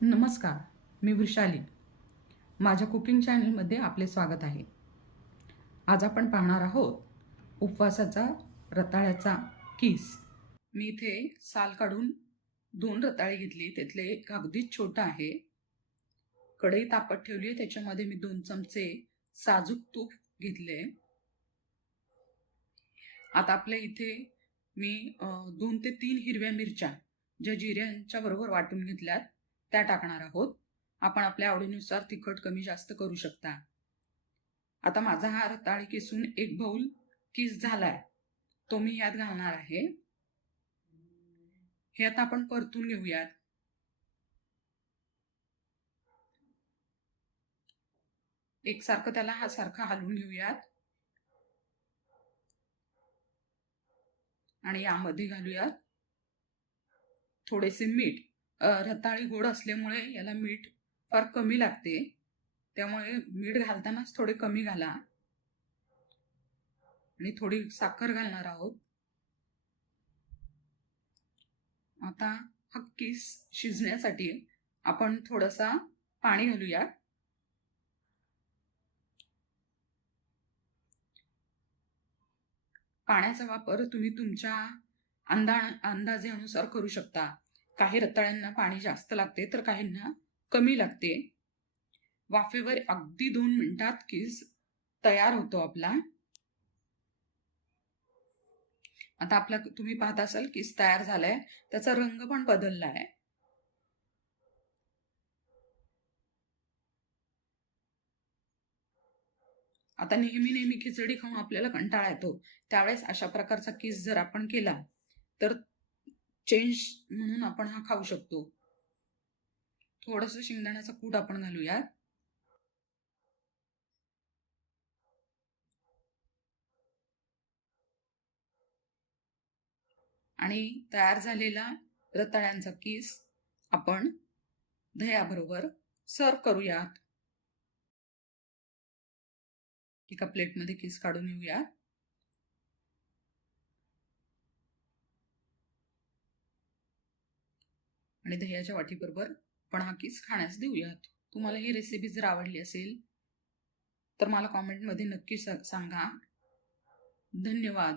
नमस्कार मी वृषाली. माझ्या कुकिंग चॅनलमध्ये आपले स्वागत आहे. आज आपण पाहणार आहोत उपवासाचा रताळ्याचा किस. मी इथे साल काढून दोन रताळे घेतली. त्यातले एक अगदीच छोटा आहे. कढई तापत ठेवली आहे. त्याच्यामध्ये मी दोन चमचे साजूक तूप घेतले. आता आपल्या इथे मी दोन ते तीन हिरव्या मिरच्या ज्या जिऱ्यांच्या बरोबर वाटून घेतल्यात. त्या टाकणार आहोत. आपण आपल्या आवडीनुसार तिखट कमी जास्त करू शकता. आता माझा हा रताळी किसून एक बाऊल किस झालाय. तो मी यात घालणार आहे. हे आता आपण परतून घेऊयात. एकसारखं त्याला हा सारखा हलवून घेऊयात. आणि यामध्ये घालूयात थोडेसे मीठ. रताळी गोड असल्यामुळे याला मीठ फार कमी लागते. त्यामुळे मीठ घालतानाच थोडे कमी घाला. आणि थोडी साखर घालणार आहोत. आता हा किस शिजण्यासाठी आपण थोडासा पाणी घालूया पाण्याचा वापर तुम्ही तुमच्या अंदा अंदाजे अनुसार करू शकता. काही रताळ्यांना पाणी जास्त लागते तर काहींना कमी लागते. वाफेवर अगदी दोन मिनिटात किस तयार होतो आपला. आता आपला तुम्ही पाहत असाल किस तयार झालाय. त्याचा रंग पण बदलला आहे आता नेहमी नेहमी खिचडी खाऊन आपल्याला कंटाळा येतो. त्यावेळेस अशा प्रकारचा किस जर आपण केला तर चेंज म्हणून आपण हा खाऊ शकतो. थोडस शेंगदाण्याचा कूट आपण घालूयात. आणि तयार झालेला रताळ्यांचा किस आपण दह्याबरोबर सर्व करूयात. एका प्लेटमध्ये किस काढून घेऊयात आणि दह्याच्या वाटीबरोबर पण खाण्यास देऊयात. तुम्हाला ही रेसिपी जर आवडली असेल तर मला कॉमेंटमध्ये नक्की सांगा. धन्यवाद.